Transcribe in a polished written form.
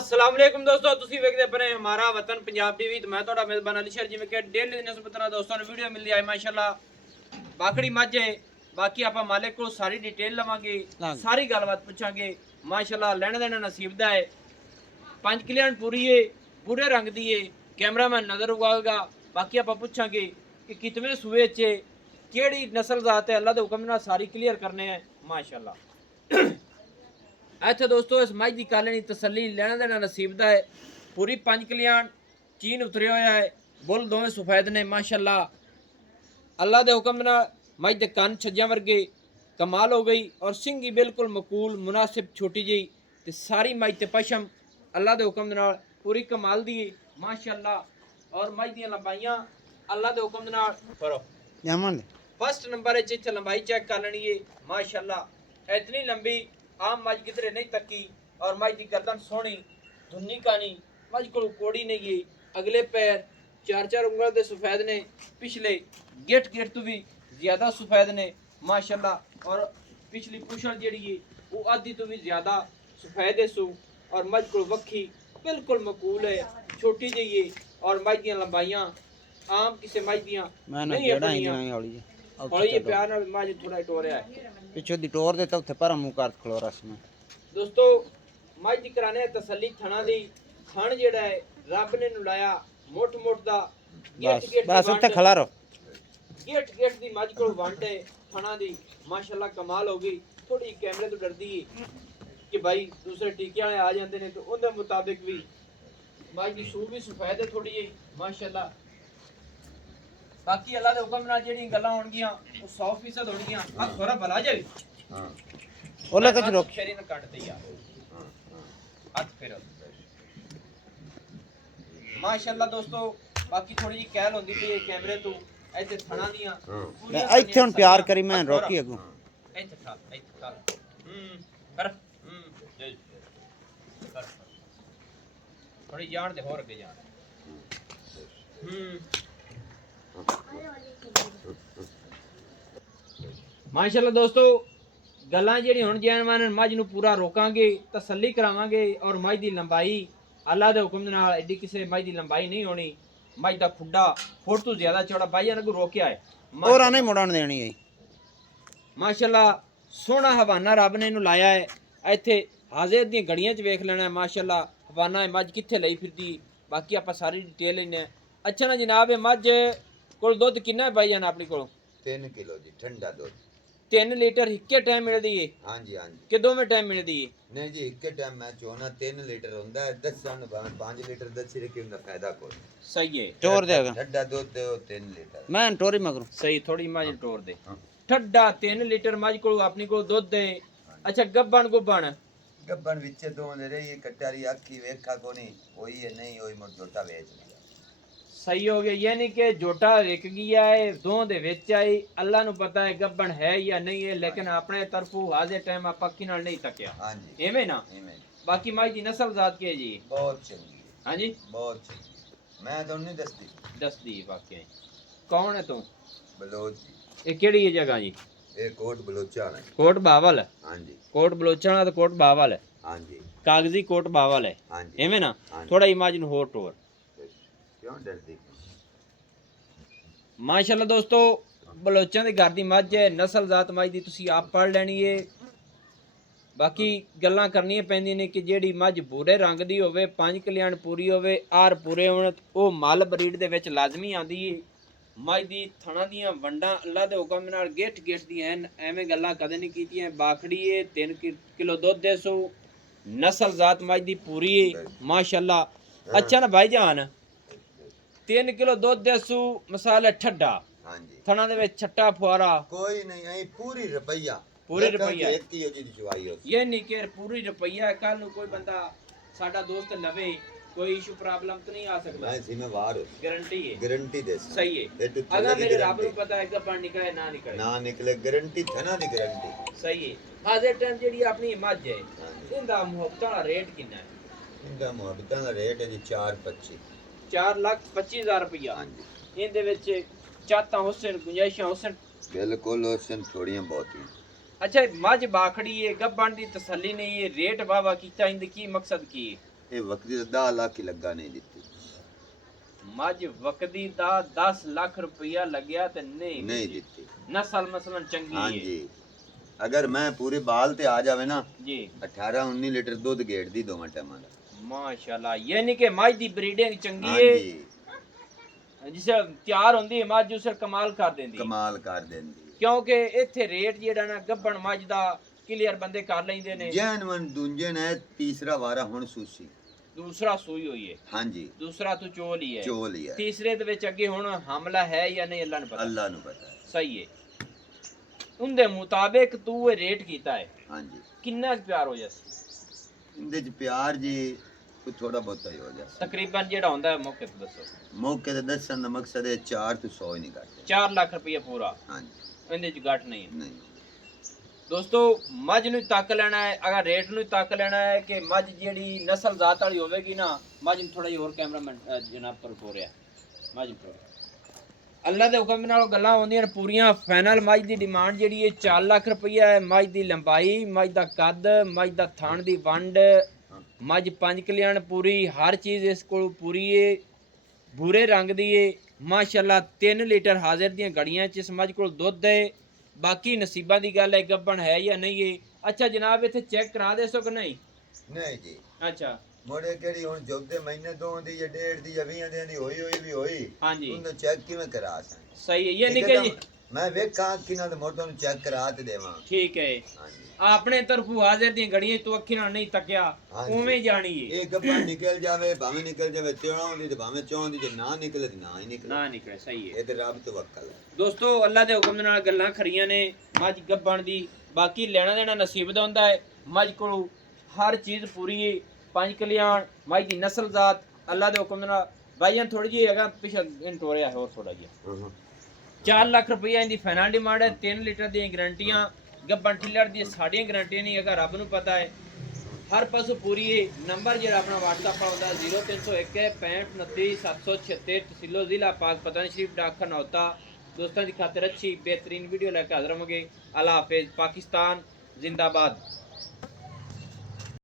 अस्सलाम वालेकुम दोस्तों, ਤੁਸੀਂ ਵੇਖਦੇ ਪਏ ਹਮਾਰਾ ਵਤਨ ਪੰਜਾਬ ਟੀਵੀ ਤੇ ਮੈਂ ਤੁਹਾਡਾ ਮੇਜ਼ਬਾਨ ਅਲੀ ਸ਼ਰ। ਜਿਵੇਂ ਕਿ ਡੇਲੀ ਦੀ ਨਿਸਬਤ ਨਾਲ ਦੋਸਤਾਂ ਨੂੰ ਵੀਡੀਓ ਮਿਲਦੀ ਹੈ ਮਾਸ਼ਾਅੱਲਾ। ਬਾਕੜੀ ਮੱਝ ਹੈ, ਬਾਕੀ ਆਪਾਂ ਮਾਲਕ ਕੋਲ ਸਾਰੀ ਡਿਟੇਲ ਲਵਾਂਗੇ, ਸਾਰੀ ਗੱਲਬਾਤ ਪੁੱਛਾਂਗੇ ਮਾਸ਼ਾਅੱਲਾ। ਲੈਣ ਦੇਣਾ ਨਸੀਬ ਦਾ ਹੈ। 5 ਕਿਲਿਆਂ ਪੂਰੀ ਹੈ, ਪੂਰੇ ਰੰਗ ਦੀ ਹੈ। ਕੈਮਰਾਮੈਨ ਨਜ਼ਰ ਉਗਾਏਗਾ। ਬਾਕੀ ਆਪਾਂ ਪੁੱਛਾਂਗੇ ਕਿ ਕਿਤਨੇ ਸੂਏ 'ਚ ਕਿਹੜੀ ਨਸਲ ਜ਼ਾਤ ਹੈ, ਅੱਲਾ ਦੇ ਹੁਕਮ ਨਾਲ ਸਾਰੀ ਕਲੀਅਰ ਕਰਨੇ ਹੈ ਮਾਸ਼ਾਅੱਲਾ। ਇੱਥੇ ਦੋਸਤੋ ਇਸ ਮੱਝ ਦੀ ਕਾਲਣੀ ਤਸੱਲੀ ਲੈਣਾ ਦੇਣਾ ਨਸੀਬ ਦਾ ਹੈ। ਪੂਰੀ 5 ਕਿਲਿਆਂ ਚੀਨ ਉਤਰਿਆ ਹੋਇਆ ਹੈ। ਬੁੱਲ ਦੋਵੇਂ ਸਫੈਦ ਨੇ ਮਾਸ਼ਾਅੱਲਾ। ਅੱਲਾ ਦੇ ਹੁਕਮ ਨਾਲ ਮੱਝ ਦੇ ਕੰਨ ਛੱਜਾਂ ਵਰਗੇ ਕਮਾਲ ਹੋ ਗਈ ਔਰ ਸਿੰਗੀ ਬਿਲਕੁਲ ਮਕੂਲ ਮੁਨਾਸਿਬ ਛੋਟੀ ਜਿਹੀ ਤੇ ਸਾਰੀ ਮੱਝ ਤੇ ਪਸ਼ਮ ਅੱਲਾ ਦੇ ਹੁਕਮ ਨਾਲ ਪੂਰੀ ਕਮਾਲ ਦੀ ਹੈ ਮਾਸ਼ਾਅੱਲਾ। ਔਰ ਮੱਝ ਦੀਆਂ ਲੰਬਾਈਆਂ ਅੱਲਾ ਦੇ ਹੁਕਮ ਨਾਲ ਫਰੋ ਜਮਨ फर्स्ट नंबर है जिथे लंबाई चेक कर लेनी है माशाल्लाह। इतनी लंबी आम मझ किधरे नहीं तकी और मझ की गर्दन सोहनी धुन्नी कानी। मझ को कोड़ी नहीं है। अगले पैर चार चार उंगल दे सफेद ने, पिछले गेट गेट तो भी ज़्यादा सफेद ने माशाल्लाह। और पिछली पुछड़ जी है वो आधी तो भी ज़्यादा सफेद है सू। और मझ को वक्खी बिल्कुल मकूल है, छोटी जी है। और मझ दी लंबाइयाँ आम किसी मझ दियाँ नहीं है। हौली ये प्यार नाल मझ थोड़ा टोरिया है पिछो दी टोर दे तो पर मुंह कर खलो रस्म। दोस्तों मझ दी कराने तसल्ली थणा दी। थण जेड़ा है रब ने नुलाया मोट मोट दा गेट गेट बस उत्ते खड़ा रहो। गेट गेट दी मझ कोल वंड है थणा दी माशाल्लाह कमाल हो गई। थोड़ी कैमरे तो डरदी है कि भाई दूसरे टीके वाले आ जांदे ने तो उनके मुताबिक भी मझ दी सूह भी सफेद है थोड़ी जी माशाल्लाह। बाकी अल्लाह दे हुक्म नाल जेड़ी गल्लां होणगीਆਂ ਉਹ 100% ਹੋਣਗੀਆਂ। ਆ ਥੋੜਾ ਭਲਾ ਜਾਵੇ ਹਾਂ ਉਹਲੇ ਕੁਝ ਰੋਕ ਸ਼ਰੀ ਨਾ ਕੱਟ ਦੇ ਯਾਰ ਹੱਥ ਫੇਰ ਮਾਸ਼ਾਅੱਲਾ। ਦੋਸਤੋ ਬਾਕੀ ਥੋੜੀ ਜੀ ਕਹਿਲ ਹੁੰਦੀ ਪਈ ਕੈਮਰੇ ਤੋਂ ਇੱਥੇ ਥਣਾ ਦੀਆਂ ਮੈਂ ਇੱਥੇ ਹੁਣ ਪਿਆਰ ਕਰੀ ਮੈਂ ਰੋਕੀ ਅਗੂ ਇੱਥੇ ਠਾ ਕਰ ਥੋੜੀ ਜਾਣ ਦੇ ਹੋਰ ਅੱਗੇ ਜਾਣ माशाल्लाह। दोस्तों गल्लां जेहड़ी हुण जैन मझ नूं पूरा रोकांगे, तसल्ली करावांगे। और मझ दी लंबाई अल्लाह दे हुक्म नाल एडी किसी मझ दी लंबाई नहीं होनी। मझ दा खुड्डा फुट तो ज्यादा चौड़ा भाई ने को रोकिया है और नहीं मुड़न देनी है माशाल्लाह। सोहना हवाना रब ने इनू लाया है। इत्थे हाजिर दी घड़ियां च वेख लेना है माशाल्लाह। हवाना है मझ कित्थे लई फिरदी। बाकी आपां सारी डिटेल लैने। अच्छा ना जनाब मझ कोल दुध कितना है भाई जान अपने को? 3 किलो जी ठंडा दूध 3 लीटर हिक्के टाइम मिलदी है? हाँ जी हाँ जी। कि दोवें टाइम मिलदी है? नहीं जी हिक्के टाइम मैं चोना 3 लीटर हुंदा है। 5 लीटर दसी रखी उनका फायदा कोई सही है। टोर देगा ठंडा दूध दे 3 लीटर मैं टोरी मगरू सही थोड़ी मझ टोर दे ठड्डा 3 लीटर मझ को अपनी को दुध दे। अच्छा गब्बन गुब्बन गब्बन विचे दो दे रही कटारी अखी वेखा कोनी होई है नहीं होई मोर झोटा बेच लिया सही हो गया। यानी कि झोटा विक गया है दो दे विच आई। अल्लाह नु पता है गब्बन है या नहीं है, लेकिन अपने तरफों हाजिर टाइम आप पक्की नाल नहीं तकिया। हां जी एवें ना एवें। बाकी मझ दी नस्ल जात के जी बहुत चंगी हां जी बहुत चंगी। मैं तो नहीं दस दी वाकई। कौन है तू? बलोच जी। ये केड़ी है जगह जी? ये कोट बलोचा है। कोट बावल? हां जी कोट बलोचना तो कोट बावल है। हां जी कागजी कोट बावल है। हां जी एवें ना थोड़ा इमेजिन हो टोर क्यों डरदी माशाल्लाह। दोस्तों बलोचां दे घर दी मझ है, नस्ल जात मझ दी तुसीं आप पढ़ लैनी है। बाकी गल्लां करनियां पैंदियां ने कि जेहड़ी मझ भूरे रंग दी होवे 5 किलियां पूरी होवे आर पूरे होण ओ मल ब्रीड दे विच लाजमी आंदी है। मझ दी थणा दियां वंडां अल्लाह दे हुकम नाल गेट गेट दी हैं। एवें गल्लां कदे नहीं कीतियां। बाखड़ी है 3 किलो दुध दे सो नस्ल जात मझ दी पूरी है माशाल्लाह। अच्छा ना भाईजान 3 किलो दुध दे सू मसाला ठड्डा हां जी थणा दे विच छट्टा फुआरा कोई नहीं आई पूरी रुपया पूरी रुपया एक ही जी चुवाई हो ये नहीं कि पूरी रुपया कल कोई बंदा साडा दोस्त लवे कोई इशू प्रॉब्लम तो नहीं आ सकता। मैं इसी में बाहर गारंटी है गारंटी दे सही है। अगर मेरे रब को पता है कि अपन निकले ना निकले गारंटी थना दी गारंटी सही है। हाजिर टाइम जेडी अपनी मझ है इंदा मुहब्बतां दा रेट कितना है? इंदा मुहब्बतां दा रेट है जी 425 4,25,000 रुपया। हां जी इंदे विच चाता हुसन गुंजाइशां हुसन बिल्कुल हुसन थोड़ियां बहुत ही। अच्छा मझ बाखड़ी है गब्बन दी तसल्ली नहीं है रेट वावा कीता इंदे की मकसद की है? ਇਹ ਵਕਤੀ ਦਾ 10 ਲੱਖ ਹੀ ਲੱਗਾ ਨਹੀਂ ਦਿੱਤੀ ਮੱਝ ਵਕਦੀ ਦਾ 10 ਲੱਖ ਰੁਪਇਆ ਲੱਗਿਆ ਤੇ ਨਹੀਂ ਦਿੱਤੀ ਨਸਲ ਮਸਲਨ ਚੰਗੀ ਹੈ ਹਾਂਜੀ ਅਗਰ ਮੈਂ ਪੂਰੇ ਬਾਲ ਤੇ ਆ ਜਾਵੇ ਨਾ ਜੀ 18 19 ਲੀਟਰ ਦੁੱਧ ਗੇੜਦੀ ਦੋਵਾਂ ਟਾਈਮਾਂ ਦਾ ਮਾਸ਼ਾਅੱਲਾ ਯਾਨੀ ਕਿ ਮੱਝ ਦੀ ਬਰੀਡਿੰਗ ਚੰਗੀ ਹੈ ਹਾਂਜੀ ਜਿਸੇ ਤਿਆਰ ਹੁੰਦੀ ਹੈ ਮੱਝ ਉਸੇ ਕਮਾਲ ਕਰ ਦਿੰਦੀ ਹੈ। ਕਮਾਲ ਕਰ ਦਿੰਦੀ ਕਿਉਂਕਿ ਇੱਥੇ ਰੇਟ ਜਿਹੜਾ ਨਾ ਗੱਬਣ ਮੱਝ ਦਾ ਕਲੀਅਰ ਬੰਦੇ ਕਰ ਲੈਂਦੇ ਨੇ ਜੈਨਵਨ ਦੁੰਜਨ ਹੈ ਤੀਸਰਾ ਵਾਰਾ ਹੁਣ ਸੂਸੀ ਦੂਸਰਾ ਸੂਈ ਹੋਈ ਹੈ ਹਾਂਜੀ ਦੂਸਰਾ ਤੂੰ ਚੋਲ ਹੀ ਹੈ ਚੋਲ ਹੀ ਹੈ ਤੀਸਰੇ ਦੇ ਵਿੱਚ ਅੱਗੇ ਹੁਣ ਹਮਲਾ ਹੈ ਜਾਂ ਨਹੀਂ ਅੱਲਾ ਨੂੰ ਪਤਾ ਅੱਲਾ ਨੂੰ ਪਤਾ ਹੈ ਸਹੀ ਹੈ ਉਹਦੇ ਮੁਤਾਬਿਕ ਤੂੰ ਇਹ ਰੇਟ ਕੀਤਾ ਹੈ ਹਾਂਜੀ ਕਿੰਨਾ ਕੁ ਪਿਆਰ ਹੋ ਜਾਸ ਇਹਦੇ ਚ ਪਿਆਰ ਜੀ ਕੋਈ ਥੋੜਾ ਬਹੁਤਾ ਹੀ ਹੋ ਜਾ ਤਕਰੀਬਨ ਜਿਹੜਾ ਹੁੰਦਾ ਹੈ ਮੌਕੇ ਤੇ ਦੱਸੋ ਮੌਕੇ ਤੇ ਦੱਸਣ ਦਾ ਮਕਸਦ ਹੈ 4 ਤੋਂ 100 ਹੀ ਨਹੀਂ ਘੱਟ 4 ਲੱਖ ਰੁਪਏ ਪੂਰਾ ਹਾਂਜੀ ਇਹਦੇ ਚ ਘੱਟ ਨਹੀਂ ਹੈ ਨਹੀਂ ਦੋਸਤੋ ਮੱਝ ਨੂੰ ਤੱਕ ਲੈਣਾ ਹੈ ਅਗਰ ਰੇਟ ਨੂੰ ਤੱਕ ਲੈਣਾ ਹੈ ਕਿ ਮੱਝ ਜਿਹੜੀ ਨਸਲ ਜ਼ਾਤ ਵਾਲੀ ਹੋਵੇਗੀ ਨਾ ਮੱਝ ਨੂੰ ਥੋੜਾ ਜਿਹਾ ਹੋਰ ਕੈਮਰਾਮੈਨ ਜਨਾਬ ਪਰ ਹੋ ਰਿਹਾ ਮੱਝ ਨੂੰ ਅੱਲਾ ਦੇ ਹੁਕਮ ਨਾਲ ਗੱਲਾਂ ਆਉਂਦੀਆਂ ਨੇ ਪੂਰੀਆਂ ਫਾਈਨਲ ਮੱਝ ਦੀ ਡਿਮਾਂਡ ਜਿਹੜੀ ਹੈ 4 ਲੱਖ ਰੁਪਈਆ ਹੈ ਮੱਝ ਦੀ ਲੰਬਾਈ ਮੱਝ ਦਾ ਕੱਦ ਮੱਝ ਦਾ ਥਣ ਦੀ ਵੰਡ ਮੱਝ 5 ਕਲਿਆਣ ਪੂਰੀ ਹਰ ਚੀਜ਼ ਇਸ ਕੋਲ ਪੂਰੀ ਹੈ ਭੂਰੇ ਰੰਗ ਦੀ ਹੈ ਮਾਸ਼ਾਅੱਲਾ 3 ਲੀਟਰ ਹਾਜ਼ਰ ਦੀਆਂ ਗੜੀਆਂ ਚ ਇਸ ਮੱਝ ਕੋਲ ਦੁੱਧ ਹੈ ਬਾਕੀ ਨਸੀਬਾਂ ਦੀ ਗੱਲ ਹੈ ਗੱਬਣ ਹੈ ਜਾਂ ਨਹੀਂ ਹੈ ਅੱਛਾ ਜਨਾਬ ਇੱਥੇ ਚੈੱਕ ਕਰਾ ਦੇ ਸੋ ਕਿ ਨਹੀਂ ਨਹੀਂ ਜੀ ਅੱਛਾ ਮੋੜੇ ਕਿਹੜੀ ਹੁਣ ਜੋਬ ਦੇ ਮਹੀਨੇ ਤੋਂ ਦੀ ਜਾਂ ਡੇਢ ਦੀ ਜਾਂ 20 ਦਿਨ ਦੀ ਹੋਈ ਵੀ ਹੋਈ ਹਾਂਜੀ ਉਹਨੂੰ ਚੈੱਕ ਕਿਵੇਂ ਕਰਾ ਸਾਂ ਸਹੀ ਹੈ ਯਾਨੀ ਕਿ ਜੀ ਮੈਂ ਵੇਖਾਂ ਕਿ ਨਾਲ ਮੋਟਰ ਨੂੰ ਚੈੱਕ ਕਰਾ ਤੇ ਦੇਵਾਂ ਠੀਕ ਹੈ ਹਾਂਜੀ ਆਪਣੇ ਤਰਫੋਂ ਹਾਜ਼ਰ ਦੀਆਂ ਗੜੀਆਂ ਤੂੰ ਅੱਖੀ ਨਾਲ ਨਹੀਂ ਤੱਕਿਆ ਹਾਂਜੀ। ਉਵੇਂ ਜਾਣੀ ਹੈ ਇਹ ਗੱਬਾ ਨਿਕਲ ਜਾਵੇ ਭਾਵੇਂ ਨਿਕਲ ਜਾਵੇ ਤਿਉਣਾ ਦੀ ਤੇ ਭਾਵੇਂ ਚੌਂ ਦੀ ਜੇ ਨਾ ਨਿਕਲੇ ਤੇ ਨਾ ਹੀ ਨਿਕਲੇ ਨਾ ਨਿਕਲੇ ਸਹੀ ਹੈ ਇਹ ਤੇ ਰੱਬ ਤਵੱਕਲ ਹੈ ਦੋਸਤੋ ਅੱਲਾ ਦੇ ਹੁਕਮ ਦੇ ਨਾਲ ਗੱਲਾਂ ਖਰੀਆਂ ਨੇ ਮੱਝ ਗੱਬਣ ਦੀ ਬਾਕੀ ਲੈਣਾ ਦੇਣਾ ਨਸੀਬ ਦਾ ਹੁੰਦਾ ਹੈ ਮੱਝ ਕੋਲ ਹਰ ਚੀਜ਼ ਪੂਰੀ ਹੈ 5 ਕਲਿਆਣ ਮੱਝ ਦੀ ਨਸਲ ਜ਼ਾਤ ਅੱਲਾ ਦੇ ਹੁਕਮ ਦੇ ਨਾਲ ਭਾਈਆਂ ਥੋੜੀ ਜਿਹੀ ਹੈਗਾ ਪਿਛਾ ਇੰਟੋਰਿਆ ਹੋਰ ਥੋੜਾ ਜਿਹਾ 4 ਲੱਖ ਰੁਪਈਆ ਇਹਦੀ ਫਾਈਨਲ ਡਿਮਾਂਡ ਹੈ 3 ਲੀਟਰ ਦੀਆਂ ਗਾਰੰਟੀਆਂ ਗੱਬਣ ਠਿੱਲਰ ਦੀ ਸਾਡੀਆਂ ਗਾਰੰਟੀਆਂ ਨਹੀਂ ਹੈਗਾ ਰੱਬ ਨੂੰ ਪਤਾ ਹੈ ਹਰ ਪਾਸੋਂ ਪੂਰੀ ਹੈ ਨੰਬਰ ਜਿਹੜਾ ਆਪਣਾ WhatsApp ਆਉਂਦਾ 0301 6529 776 ਤਹਿਸੀਲੋ ਜ਼ਿਲ੍ਹਾ ਪਾਕ ਪਤਨ ਸ਼ਰੀਫ ਡਾਕਖਾਨਾ ਹੋਤਾ ਦੋਸਤਾਂ ਦੀ ਖਾਤਰ ਅੱਛੀ बेहतरीन वीडियो लेकर हाजिर होंगे अल्लाह हाफिज पाकिस्तान जिंदाबाद।